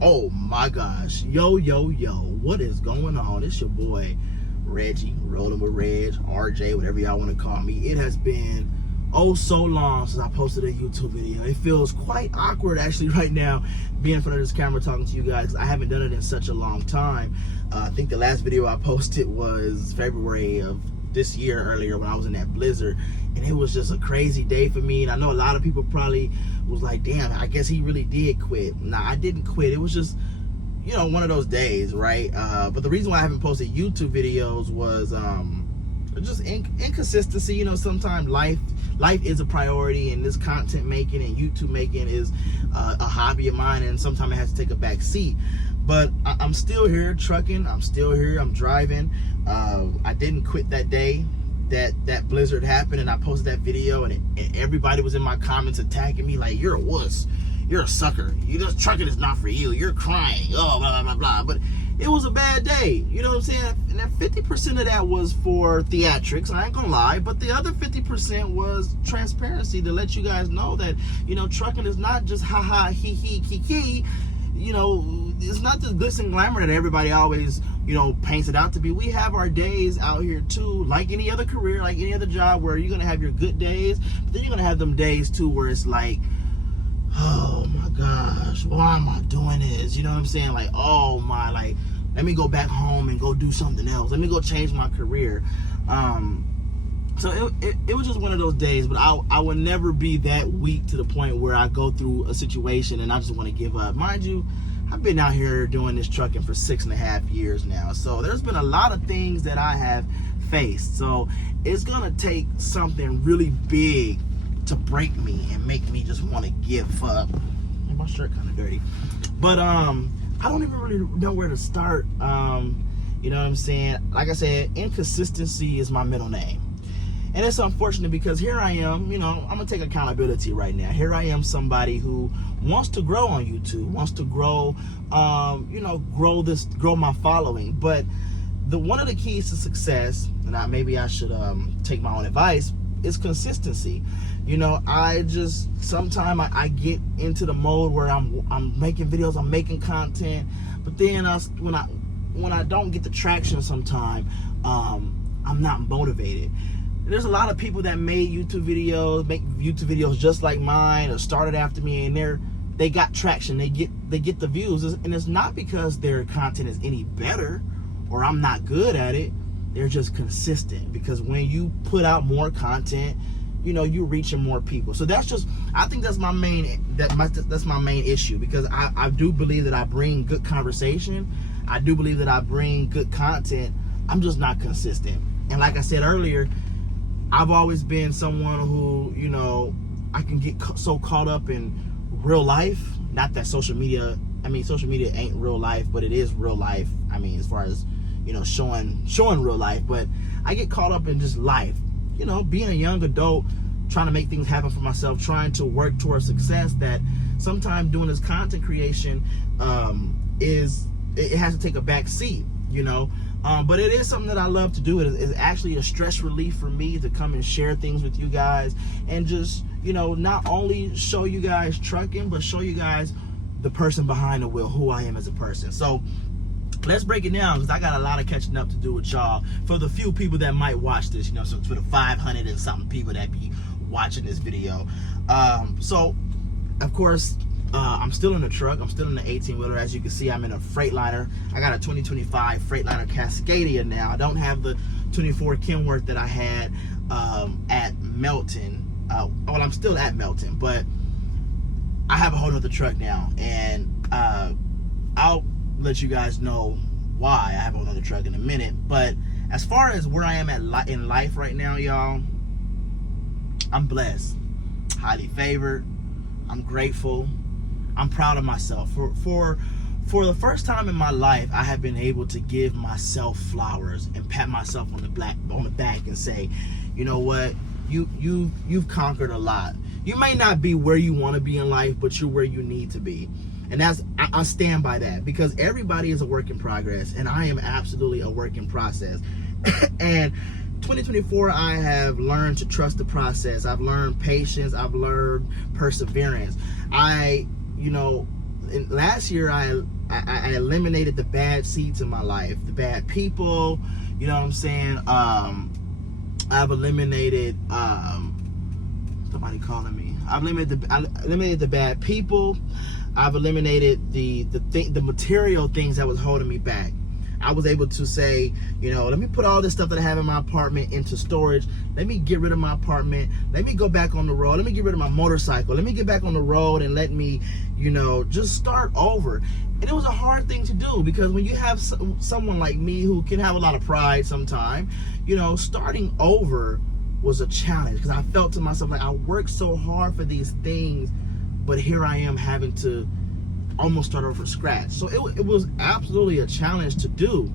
Oh my gosh. Yo, what is going on? It's your boy Reggie, rolling with Reg, RJ, whatever y'all want to call me. It has been so long since I posted a YouTube video. It feels quite awkward actually right now being in front of this camera talking to you guys. I haven't done it in such a long time. I think the last video I posted was February of this year, earlier, when I was in that blizzard, and it was just a crazy day for me. And I know a lot of people probably was like, damn, I guess he really did quit. Nah, I didn't quit. It was just, you know, one of those days, right? But the reason why I haven't posted YouTube videos was just inconsistency. You know, sometimes life is a priority, and this content making and YouTube making is a hobby of mine, and sometimes it has to take a back seat. But I'm still here trucking. I'm still here. I'm driving. I didn't quit that day that blizzard happened, and I posted that video, and everybody was in my comments attacking me like, you're a wuss, you're a sucker, trucking is not for you, you're crying, oh, blah, blah, blah, blah. But it was a bad day, you know what I'm saying? And then 50% of that was for theatrics, I ain't gonna lie, but the other 50% was transparency, to let you guys know that, you know, trucking is not just ha-ha, he-he, kiki. You know, it's not the glitz and glamour that everybody always, you know, paints it out to be. We have our days out here too, like any other career, like any other job, where you're gonna have your good days, but then you're gonna have them days too where it's like, oh my gosh, why am I doing this? You know what I'm saying? Like, oh my, like, let me go back home and go do something else. Let me go change my career. So it was just one of those days, but I would never be that weak to the point where I go through a situation and I just want to give up. Mind you, I've been out here doing this trucking for 6.5 years now. So there's been a lot of things that I have faced. So it's going to take something really big to break me and make me just want to give up. And my shirt kind of dirty. But I don't even really know where to start. You know what I'm saying? Like I said, inconsistency is my middle name. And it's unfortunate because here I am, you know, I'm gonna take accountability right now. Here I am, somebody who wants to grow on YouTube, wants to grow, you know, grow my following. But one of the keys to success, and maybe I should take my own advice, is consistency. You know, sometimes I get into the mode where I'm making videos, I'm making content, but then when I don't get the traction sometime, I'm not motivated. There's a lot of people that make YouTube videos just like mine, or started after me, and they got traction, they get the views, and it's not because their content is any better or I'm not good at it. They're just consistent, because when you put out more content, you know, you're reaching more people. So I think that's my main issue, because I do believe that I bring good conversation. I do believe that I bring good content. I'm just not consistent. And like I said earlier, I've always been someone who, you know, I can get so caught up in real life. Not that social media ain't real life, but it is real life. I mean, as far as, you know, showing real life, but I get caught up in just life. You know, being a young adult, trying to make things happen for myself, trying to work towards success, that sometimes doing this content creation it has to take a back seat, you know. But it is something that I love to do. It is actually a stress relief for me to come and share things with you guys, and just, you know, not only show you guys trucking, but show you guys the person behind the wheel, who I am as a person. So let's break it down, because I got a lot of catching up to do with y'all. For the few people that might watch this, you know, so for the 500 and something people that be watching this video. So of course, I'm still in the truck. I'm still in the 18-wheeler. As you can see, I'm in a Freightliner. I got a 2025 Freightliner Cascadia now. I don't have the 24 Kenworth that I had at Melton. Well, I'm still at Melton, but I have a whole nother truck now, and I'll let you guys know why I have a whole nother truck in a minute. But as far as where I am in life right now, y'all, I'm blessed, highly favored. I'm grateful. I'm proud of myself. For the first time in my life, I have been able to give myself flowers and pat myself on the back and say, you know what, you've conquered a lot. You may not be where you want to be in life, but you're where you need to be. And I stand by that, because everybody is a work in progress, and I am absolutely a work in process. And 2024, I have learned to trust the process. I've learned patience. I've learned perseverance. You know, last year I eliminated the bad seeds in my life, the bad people. You know what I'm saying? I've eliminated somebody calling me. I eliminated the bad people. I've eliminated the material things that was holding me back. I was able to say, let me put all this stuff that I have in my apartment into storage. Let me get rid of my apartment. Let me go back on the road. Let me get rid of my motorcycle. Let me get back on the road and let me, just start over. And it was a hard thing to do, because when you have someone like me who can have a lot of pride sometimes, starting over was a challenge, because I felt to myself like I worked so hard for these things, but here I am having to almost start over from scratch. So it was absolutely a challenge to do,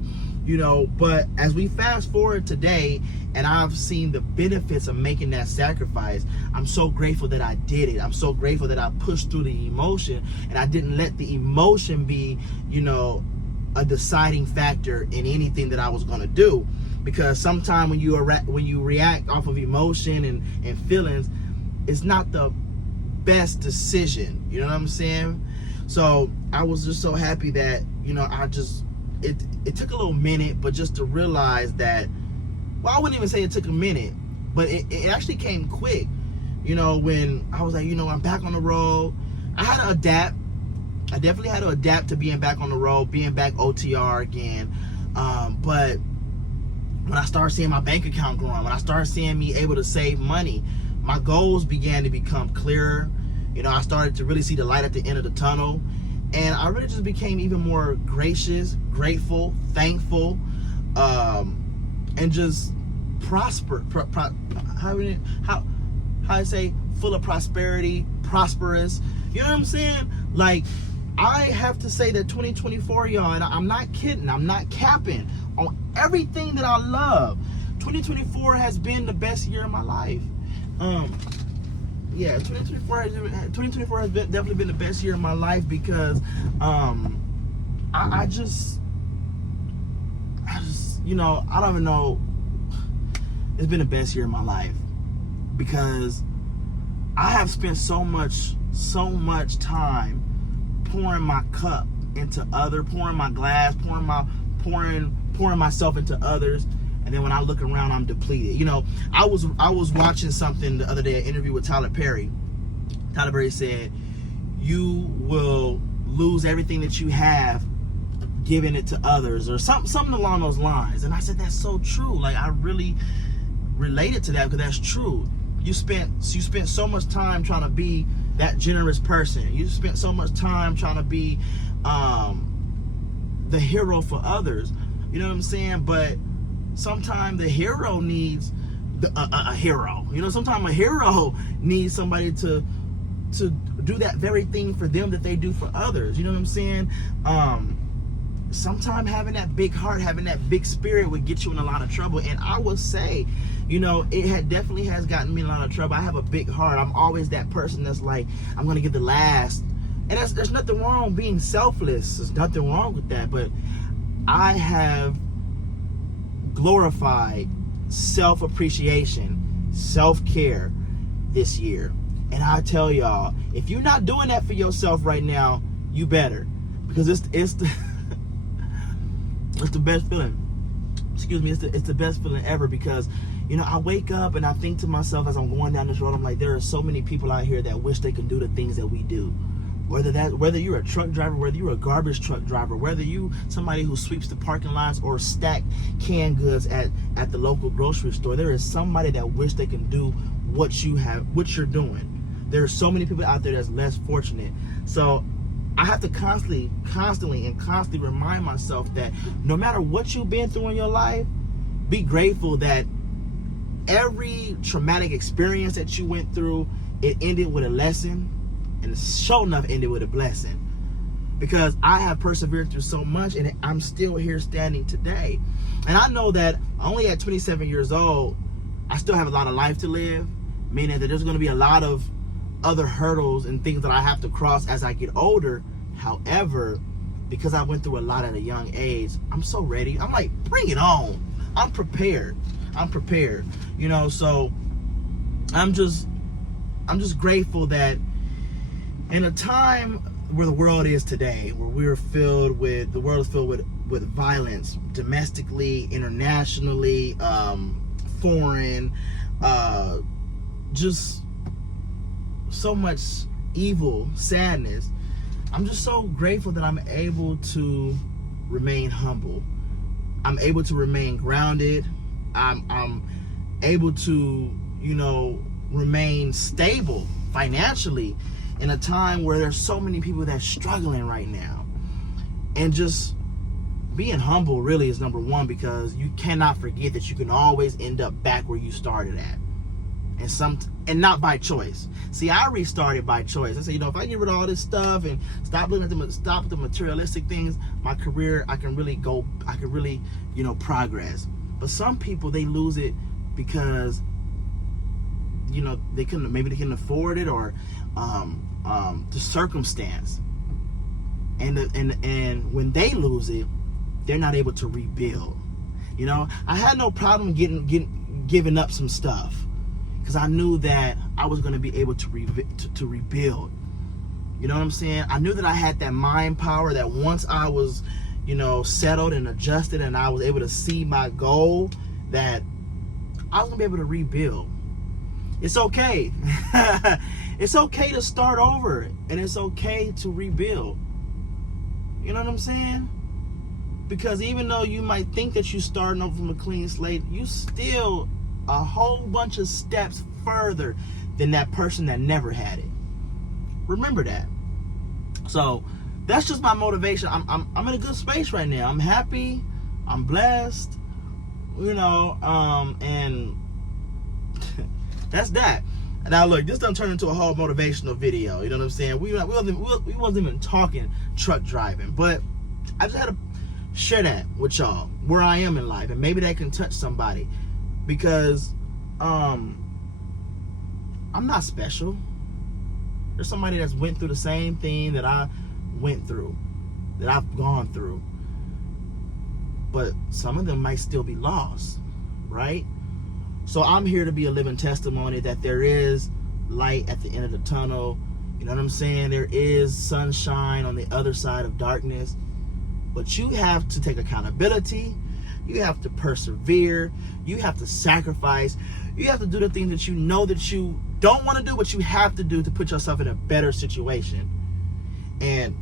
but as we fast forward today and I've seen the benefits of making that sacrifice, I'm so grateful that I did it. I'm so grateful that I pushed through the emotion and I didn't let the emotion be, a deciding factor in anything that I was going to do. Because sometimes when you react off of emotion and feelings, it's not the best decision. You know what I'm saying? So I was just so happy that, it took a little minute, but just to realize that, well, I wouldn't even say it took a minute, but it actually came quick. When I was like, I'm back on the road, I had to adapt. I definitely had to adapt to being back on the road, being back OTR again. But when I started seeing my bank account growing, when I started seeing me able to save money, my goals began to become clearer. I started to really see the light at the end of the tunnel, and I really just became even more gracious, grateful, thankful, and just prosper. How I say, full of prosperity, prosperous. You know what I'm saying? Like, I have to say that 2024, y'all, and I'm not kidding, I'm not capping on everything that I love. 2024 has been the best year of my life. 2024 has definitely been the best year of my life, because I just I don't even know. It's been the best year of my life, because I have spent so much time pouring my cup into pouring my glass, pouring myself into others. And then when I look around, I'm depleted. I was watching something the other day, an interview with Tyler Perry. Tyler Perry said, "You will lose everything that you have giving it to others," or something along those lines. And I said, that's so true. Like, I really related to that, because that's true. You spent so much time trying to be that generous person. You spent so much time trying to be the hero for others. You know what I'm saying? But sometimes the hero needs a hero. Sometimes a hero needs somebody to do that very thing for them that they do for others. You know what I'm saying? Sometimes having that big heart, having that big spirit would get you in a lot of trouble. And I would say, it definitely has gotten me in a lot of trouble. I have a big heart. I'm always that person that's like, I'm going to give the last. And there's nothing wrong with being selfless. There's nothing wrong with that. But I have glorified self-appreciation, self-care this year. And I tell y'all, if you're not doing that for yourself right now, you better. Because it's the it's the best feeling. Excuse me, it's the best feeling ever, because I wake up and I think to myself as I'm going down this road, I'm like, there are so many people out here that wish they can do the things that we do. Whether you're a truck driver, whether you're a garbage truck driver, whether you somebody who sweeps the parking lots or stack canned goods at the local grocery store, there is somebody that wish they can do what you're doing. There are so many people out there that's less fortunate. So I have to constantly remind myself that no matter what you've been through in your life, be grateful that every traumatic experience that you went through, it ended with a lesson, and sure enough ended with a blessing. Because I have persevered through so much, and I'm still here standing today. And I know that only at 27 years old, I still have a lot of life to live, meaning that there's going to be a lot of other hurdles and things that I have to cross as I get older. However, because I went through a lot at a young age, I'm so ready. I'm like, bring it on. I'm prepared. So I'm just grateful that in a time where the world is today, where the world is filled with violence, domestically, internationally, foreign, just so much evil, sadness. I'm just so grateful that I'm able to remain humble. I'm able to remain grounded. I'm able to, remain stable financially in a time where there's so many people that's struggling right now. And just being humble really is number one, because you cannot forget that you can always end up back where you started at. And not by choice. See, I restarted by choice. I said, if I get rid of all this stuff and stop the materialistic things, my career, I can really progress. But some people, they lose it because, they couldn't afford it, or the circumstance. And when they lose it, they're not able to rebuild. I had no problem giving up some stuff, because I knew that I was going to be able to rebuild. You know what I'm saying? I knew that I had that mind power, that once I was, settled and adjusted and I was able to see my goal, that I was going to be able to rebuild. It's okay. It's okay to start over, and it's okay to rebuild. You know what I'm saying? Because even though you might think that you're starting over from a clean slate, you still a whole bunch of steps further than that person that never had it. Remember that. So that's just my motivation. I'm in a good space right now. I'm happy. I'm blessed. And that's that. Now look, this done turned into a whole motivational video. You know what I'm saying? We wasn't even talking truck driving, but I just had to share that with y'all, where I am in life, and maybe that can touch somebody. Because I'm not special. There's somebody that's went through the same thing that I went through, that I've gone through. But some of them might still be lost, right? So I'm here to be a living testimony that there is light at the end of the tunnel. You know what I'm saying? There is sunshine on the other side of darkness. But you have to take accountability. You have to persevere. You have to sacrifice. You have to do the things that you know that you don't want to do, but you have to do to put yourself in a better situation. And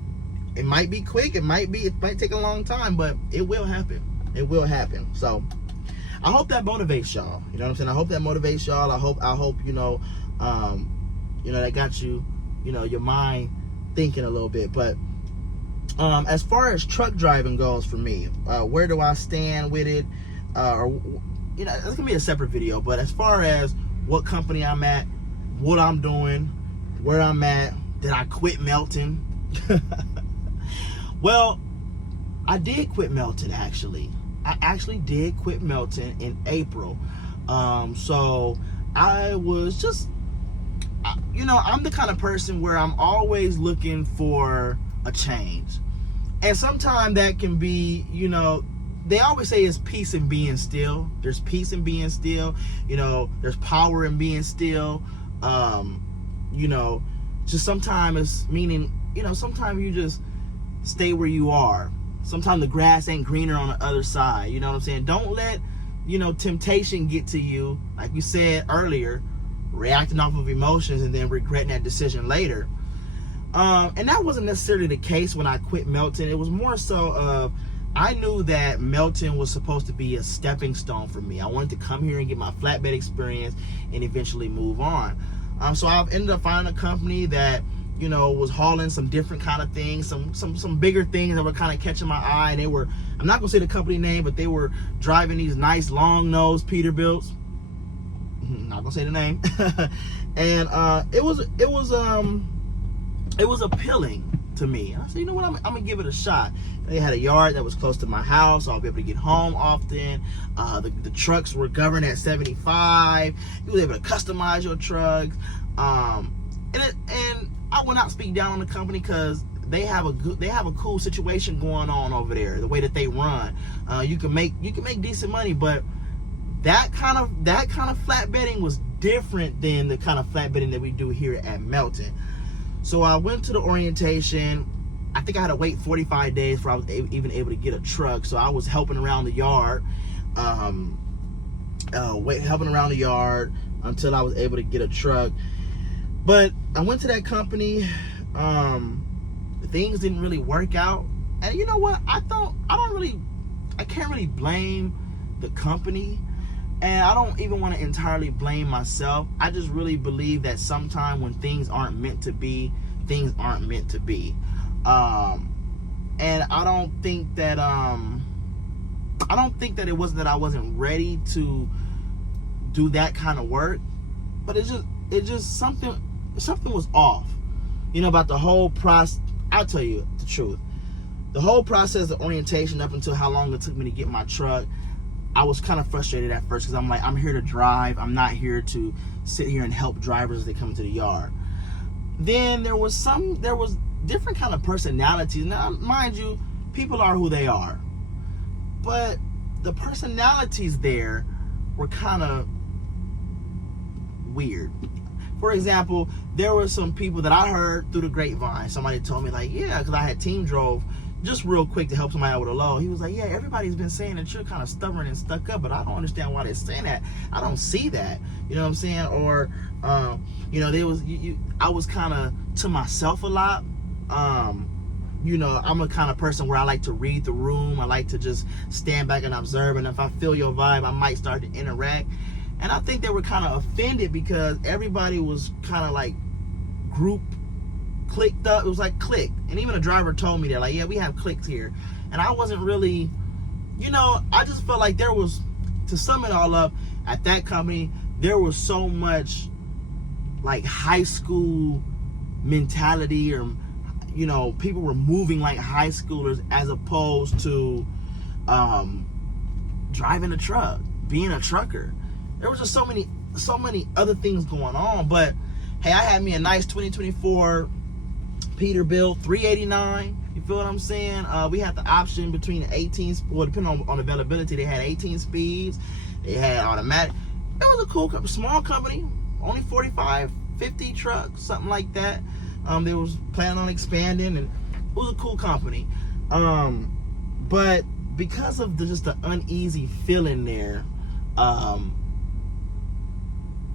it might be quick. It might take a long time, but it will happen. It will happen. So I hope that motivates y'all. You know what I'm saying? I hope that motivates y'all. I hope that got you, your mind thinking a little bit. But as far as truck driving goes for me, where do I stand with it? It's gonna be a separate video. But as far as what company I'm at, what I'm doing, where I'm at, did I quit Melton? Well, I did quit Melton actually. I actually did quit Melton in April. So I was just, I'm the kind of person where I'm always looking for a change. And sometimes that can be, they always say it's peace in being still. There's peace in being still. There's power in being still. Just sometimes it's meaning, sometimes you just stay where you are. Sometimes the grass ain't greener on the other side. You know what I'm saying? Don't let, temptation get to you. Like we said earlier, reacting off of emotions and then regretting that decision later. And that wasn't necessarily the case when I quit Melton. It was more so of, I knew that Melton was supposed to be a stepping stone for me. I wanted to come here and get my flatbed experience and eventually move on. So I've ended up finding a company that, was hauling some different kind of things, some bigger things that were kind of catching my eye. And they were, I'm not gonna say the company name, but they were driving these nice long nose Peterbilts. Not gonna say the name. And it was appealing to me. And I said, you know what, I'm gonna give it a shot. They had a yard that was close to my house, so I'll be able to get home often. The trucks were governed at 75. You was able to customize your trucks. And I will not speak down on the company, because they have a cool situation going on over there. The way that they run, you can make decent money, but that kind of flatbedding was different than the kind of flatbedding that we do here at Melton. So I went to the orientation. I think I had to wait 45 days before I was even able to get a truck. So I was helping around the yard, helping around the yard until I was able to get a truck. But I went to that company. Things didn't really work out. And you know what? I can't really blame the company. And I don't even want to entirely blame myself. I just really believe that sometimes when things aren't meant to be, things aren't meant to be. And I don't think that it wasn't that I wasn't ready to do that kind of work, but it just something was off. You know, about the whole process. I'll tell you the truth. The whole process of orientation up until how long it took me to get my truck, I was kind of frustrated at first because I'm like, I'm here to drive. I'm not here to sit here and help drivers as they come to the yard. Then there was different kind of personalities. Now, mind you, people are who they are. But the personalities there were kind of weird. For example, there were some people that I heard through the grapevine. Somebody told me, like, yeah, because I had team drove just real quick to help somebody out with a load. He was like, yeah, everybody's been saying that you're kind of stubborn and stuck up, but I don't understand why they're saying that. I don't see that. You know what I'm saying? Or, you know, I was kind of to myself a lot. You know, I'm a kind of person where I like to read the room. I like to just stand back and observe. And if I feel your vibe, I might start to interact. And I think they were kind of offended because everybody was kind of like clicked up. It was like click. And even a driver told me, they're like, yeah, we have clicks here. And I wasn't really, you know, I just felt like there was, to sum it all up, at that company, there was so much like high school mentality, or, you know, people were moving like high schoolers as opposed to driving a truck, being a trucker. There was just so many other things going on. But hey, I had me a nice 2024 Peterbilt 389. You feel what I'm saying? We had the option between 18, well, depending on availability, they had 18 speeds. They had automatic. It was a cool, small company, only 45, 50 trucks, something like that. They was planning on expanding, and it was a cool company. But because of just the uneasy feeling there,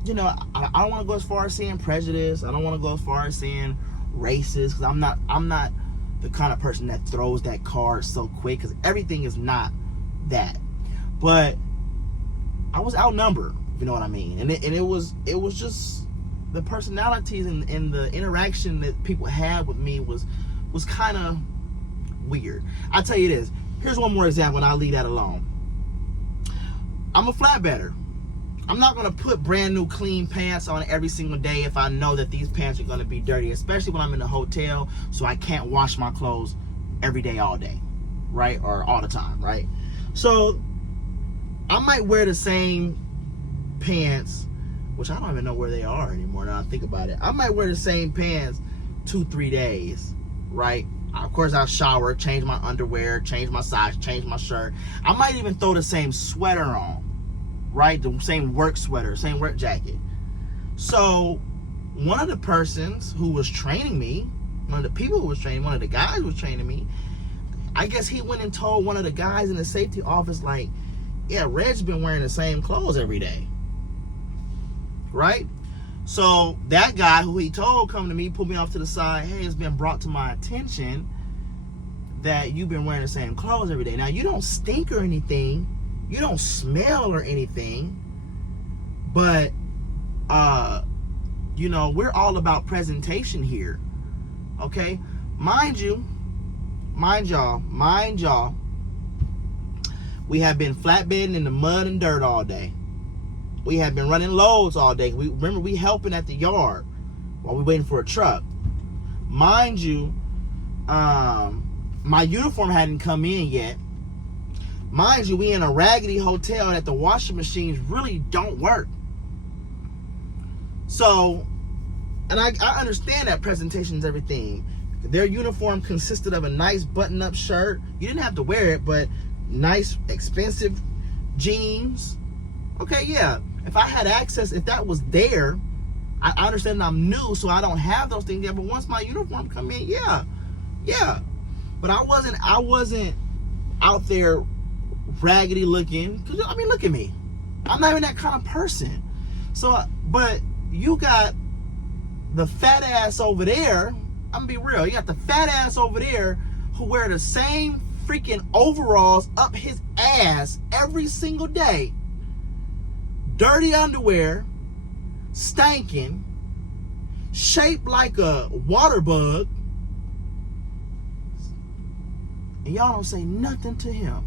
you know, I don't want to go as far as saying prejudice. I don't want to go as far as saying racist, because I'm not the kind of person that throws that card so quick, because everything is not that. But I was outnumbered, if you know what I mean. And it was just the personalities and the interaction that people had with me was kind of weird. I'll tell you this. Here's one more example, and I'll leave that alone. I'm a flatbedder. I'm not going to put brand new clean pants on every single day if I know that these pants are going to be dirty, especially when I'm in a hotel, so I can't wash my clothes every day, all day, right? Or all the time, right? So I might wear the same pants, which I don't even know where they are anymore now I think about it. I might wear the same pants 2-3 days, right? Of course, I'll shower, change my underwear, change my socks, change my shirt. I might even throw the same sweater on, right? The same work sweater, same work jacket. So one of the persons who was training me, one of the people who was training, one of the guys who was training me, I guess he went and told one of the guys in the safety office, like, yeah, Red's been wearing the same clothes every day, right? So that guy who he told come to me, pulled me off to the side. Hey, it's been brought to my attention that you've been wearing the same clothes every day. Now, you don't stink or anything. You don't smell or anything. But, you know, we're all about presentation here. Okay? Mind y'all, we have been flatbedding in the mud and dirt all day. We have been running loads all day. We helping at the yard while we're waiting for a truck. Mind you, my uniform hadn't come in yet. Mind you, we in a raggedy hotel that the washing machines really don't work. So, and I understand that presentation is everything. Their uniform consisted of a nice button-up shirt. You didn't have to wear it, but nice, expensive jeans. Okay, yeah. If I had access, if that was there, I understand I'm new, so I don't have those things yet. But once my uniform come in, yeah. But I wasn't out there raggedy looking. Cause I mean, look at me. I'm not even that kind of person. So, but you got the fat ass over there. I'm gonna be real. You got the fat ass over there who wear the same freaking overalls up his ass every single day. Dirty underwear, stinking, shaped like a water bug. And y'all don't say nothing to him.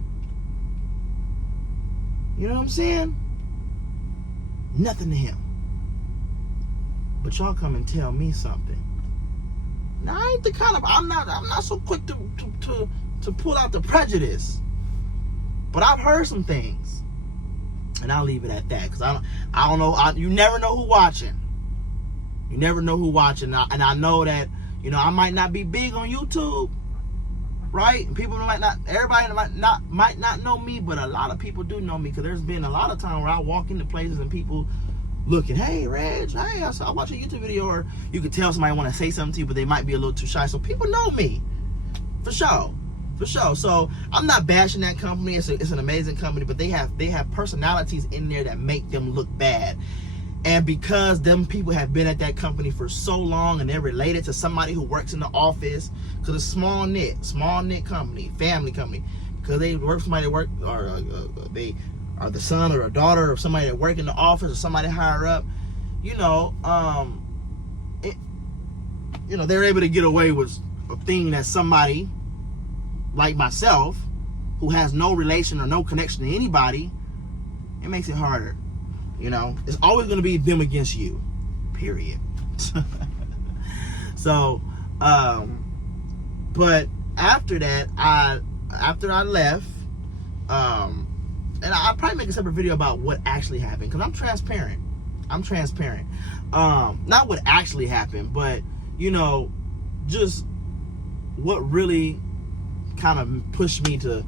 You know what I'm saying? Nothing to him. But y'all come and tell me something. Now I ain't the kind of, I'm not so quick to pull out the prejudice. But I've heard some things. And I'll leave it at that. Because I don't know, you never know who's watching. You never know who's watching. And I know that, you know, I might not be big on YouTube. Right? And people might not, everybody might not know me, but a lot of people do know me, because there's been a lot of times where I walk into places and people looking, hey, Reg, hey, I watch a YouTube video, or you could tell somebody want to say something to you, but they might be a little too shy. So people know me, for sure. So I'm not bashing that company. It's an amazing company, but they have personalities in there that make them look bad. And because them people have been at that company for so long, and they're related to somebody who works in the office, because it's small knit company, family company, because they work for somebody that work, or they are the son or a daughter of somebody that work in the office, or somebody higher up, you know, they're able to get away with a thing that somebody like myself, who has no relation or no connection to anybody, it makes it harder. You know, it's always going to be them against you, period. So, but after that, after I left, and I'll probably make a separate video about what actually happened, because I'm transparent. Not what actually happened, but, you know, just what really kind of pushed me to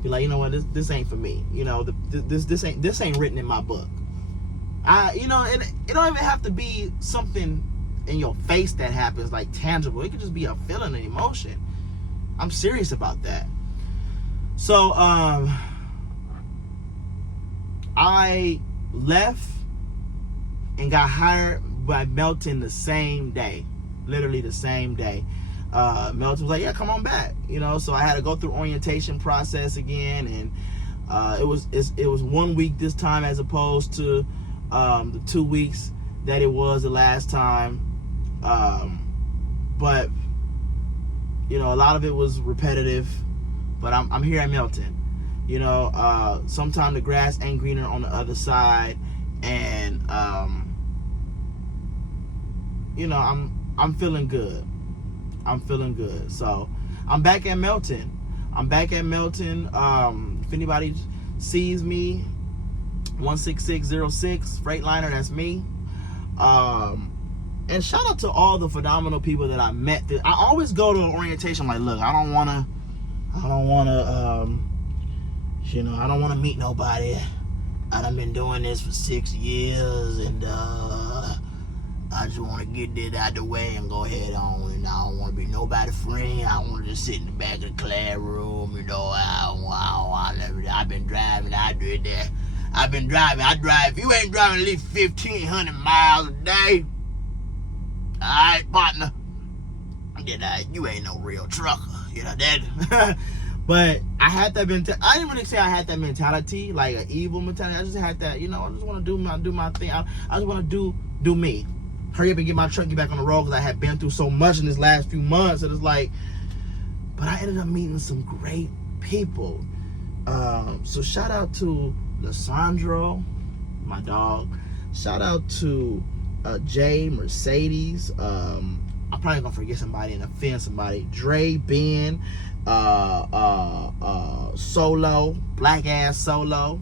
be like, you know what, this ain't for me. You know, this ain't written in my book. You know, and it don't even have to be something in your face that happens, like tangible. It could just be a feeling, an emotion. I'm serious about that. So, I left and got hired by Melton the same day, literally the same day. Melton was like, yeah, come on back. You know, so I had to go through orientation process again, and it was 1 week this time as opposed to the 2 weeks that it was the last time. But you know, a lot of it was repetitive, but I'm here at Melton. You know, sometimes the grass ain't greener on the other side, and you know, I'm feeling good. So I'm back at Melton. If anybody sees me, 16606 Freightliner, that's me. And shout out to all the phenomenal people that I met. I always go to an orientation like, look, I don't wanna you know, I don't wanna meet nobody. I done been doing this for 6 years, and I just want to get this out the way and go ahead on. And I don't want to be nobody's friend. I want to just sit in the back of the classroom. You know, I've been driving. I did that. I've been driving. I drive. If you ain't driving at least 1,500 miles a day, all right, partner, then you ain't no real trucker. You know that. But I had that mentality. I didn't really say I had that mentality, like an evil mentality. I just had that, you know, I just want to do my thing. I just want to do me. Hurry up and get my truck, get back on the road, because I had been through so much in this last few months. And it's like, but I ended up meeting some great people. So shout out to Lissandro, my dog. Shout out to Jay, Mercedes. I'm probably gonna forget somebody and offend somebody. Dre, Ben, Solo, black ass Solo,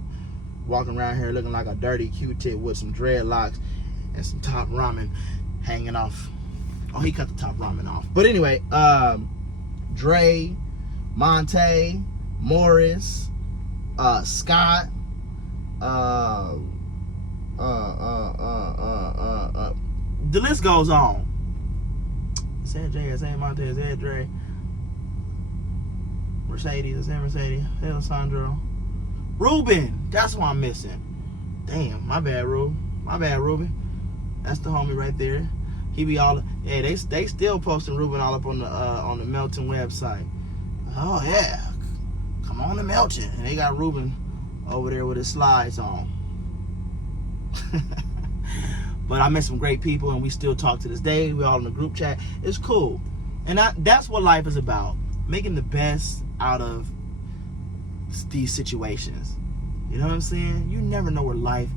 walking around here looking like a dirty Q-tip with some dreadlocks and some top ramen hanging off. Oh, he cut the top ramen off. But anyway, Dre, Monte, Morris, Scott, the list goes on. San J, San Montez, Ed Dre, Mercedes, San Mercedes, Alessandro, Ruben. That's who I'm missing. Damn, my bad, Ruben. My bad, Ruben. That's the homie right there. He be all, yeah. They still posting Ruben all up on the Melton website. Oh yeah, come on to Melton. And they got Ruben over there with his slides on. But I met some great people, and we still talk to this day. We all in the group chat. It's cool, and that's what life is about: making the best out of these situations. You know what I'm saying? You never know where life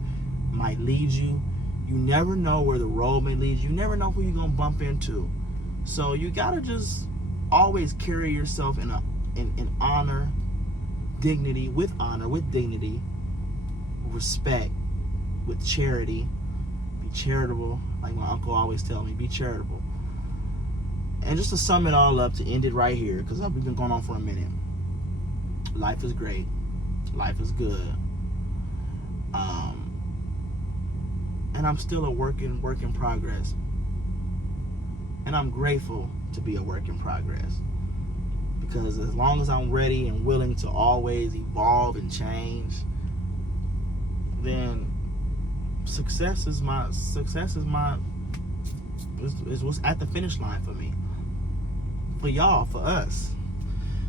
might lead you. You never know where the road may lead you. You never know who you're gonna bump into. So you gotta just always carry yourself in honor, dignity, with dignity, respect, with charity. Be charitable, like my uncle always tell me. Be charitable. And just to sum it all up, to end it right here, because we've been going on for a minute. Life is great. Life is good. And I'm still a work in progress. And I'm grateful to be a work in progress. Because as long as I'm ready and willing to always evolve and change, then success is what's at the finish line for me. For y'all, for us.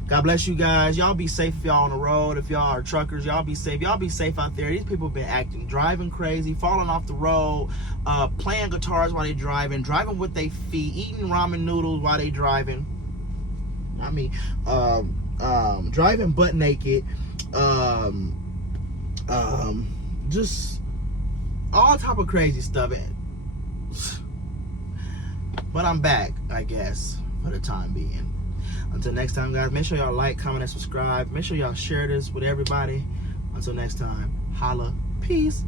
God bless you guys. Y'all be safe if y'all on the road. If y'all are truckers, y'all be safe. Y'all be safe out there. These people have been driving crazy, falling off the road, playing guitars while they driving with their feet, eating ramen noodles while they driving. I mean, driving butt naked. Just all type of crazy stuff. But I'm back, I guess, for the time being. Until next time, guys, make sure y'all like, comment, and subscribe. Make sure y'all share this with everybody. Until next time, holla. Peace.